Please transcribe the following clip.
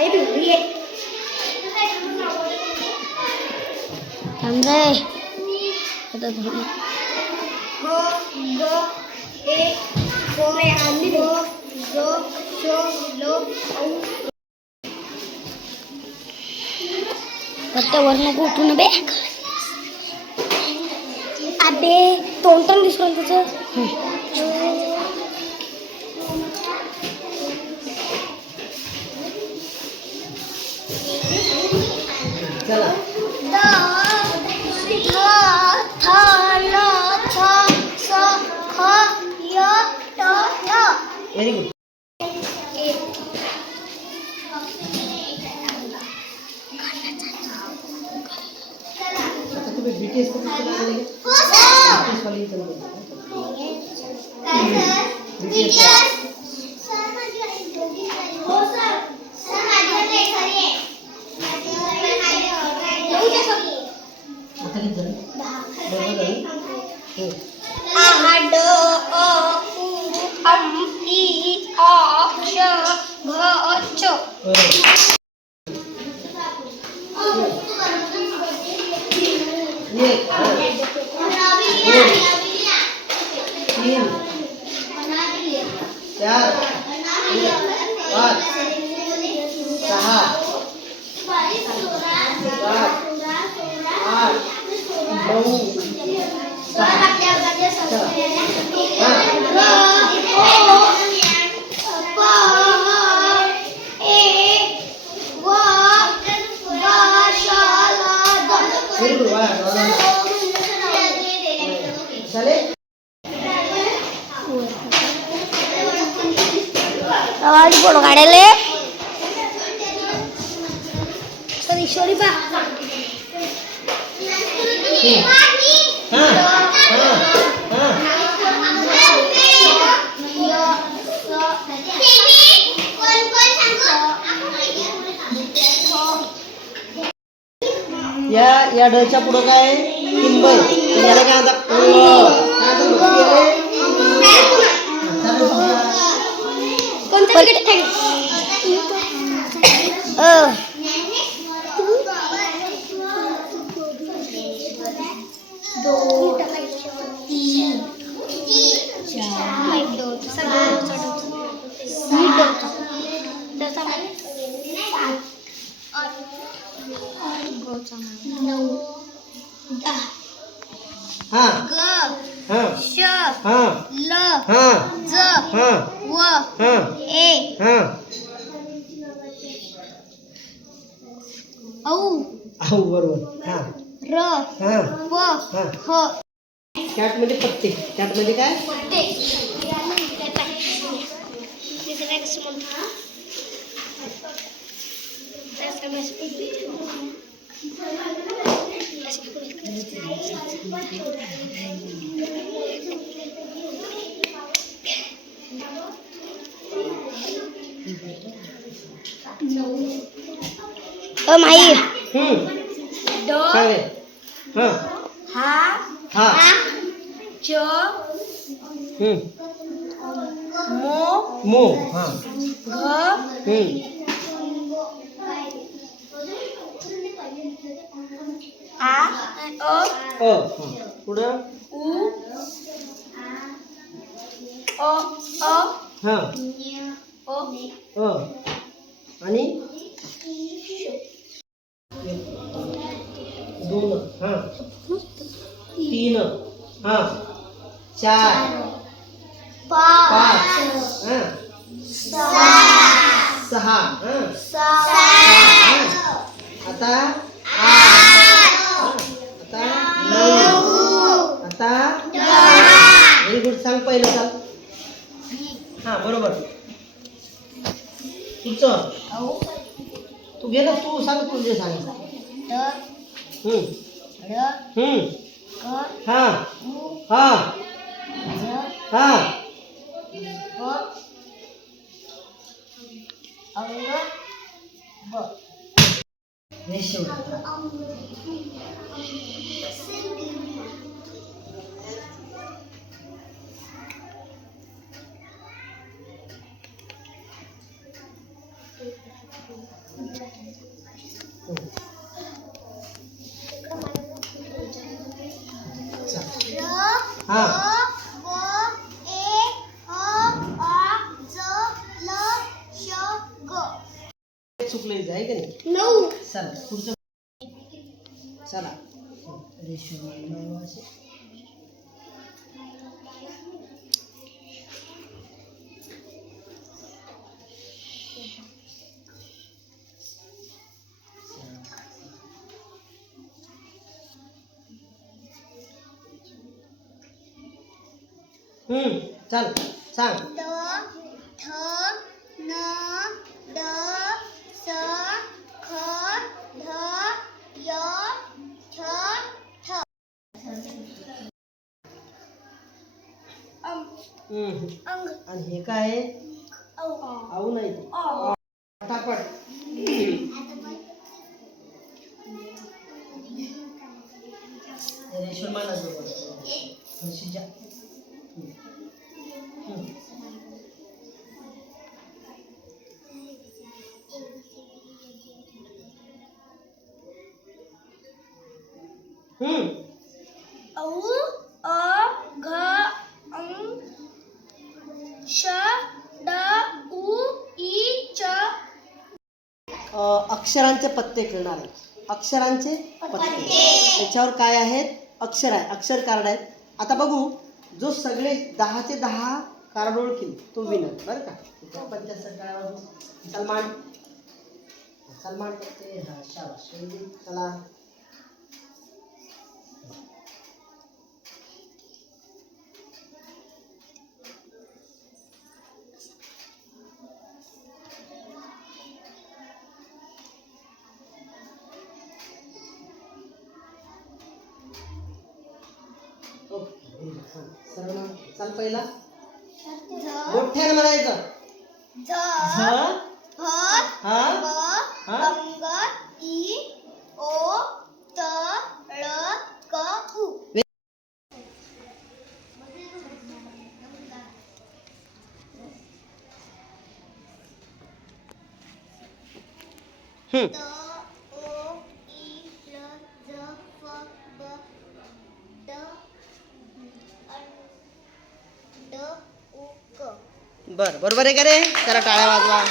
Babaya beli. Tamre. Kata dulu. Ho, e, kome ani do, do, so, lo, au. కొత్త వర్ణ కూర్చున్న బే అబ్బే ভেরি গুড তুমি British. झालं बरोबर झालं हो आ Ay, por ganarle. Sorry, sorry, pa. या या डच्या पुढं काय? आहे? किंबल याला काय आता? काय आता भक्ती आहे? चालेल तुमचा. कोणतं अ हां ग हां श हां ल हां ज हां व हां ए हां औ हो बरोबर हां र हां. व हां. ह. कॅटमध्ये पत्ते. कॅटमध्ये काय? पट्टे अ माई हम्म. হ্যাঁ। হ্যাঁ। চ। হুম। মো। মো। হ্যাঁ। ঘ। হুম। আ। ও। ও। হ্যাঁ। পুরো উ। ও। ও। হ্যাঁ। ও। दोन हां. तीन हां. चार. पाच. हां. सहा. हां. आता आठ. आता नऊ. आता व्हेरी गुड. सांग पहिलं सांग हां बरोबर. तुमचं. तू गेला तू सांग तुझे सांग. 응. 러, 응. 거, 하. 우, 하. 저, 하. 뭐, 엉거, 뭐. 몇 시? 올까? हा. चुकलं आहे का नाही? नऊ. चला पुढचं. चला. रेशो. हम्म चल सांग हम्म आणि हे काय आहे आऊ नाही ते. पटापट रेशो अक्षरांचे पत्ते खेळणार आहे. अक्षरांचे पत्ते. त्याच्यावर काय आहेत? अक्षर आहे अक्षर कार्ड आहेत. आता बघू जो सगळे दहाचे दहा कार्ड ओळखील तो विनर बरं का? पंच्याहत्तर काळावर सलमान. सलमान पत्ते हा वेरी. चला. मान. चल पहिला मोठ्याने म्हणायचं झ हा हा हम्म. बरं बरोबर आहे का रे? त्याला टाळ्या वाजवा.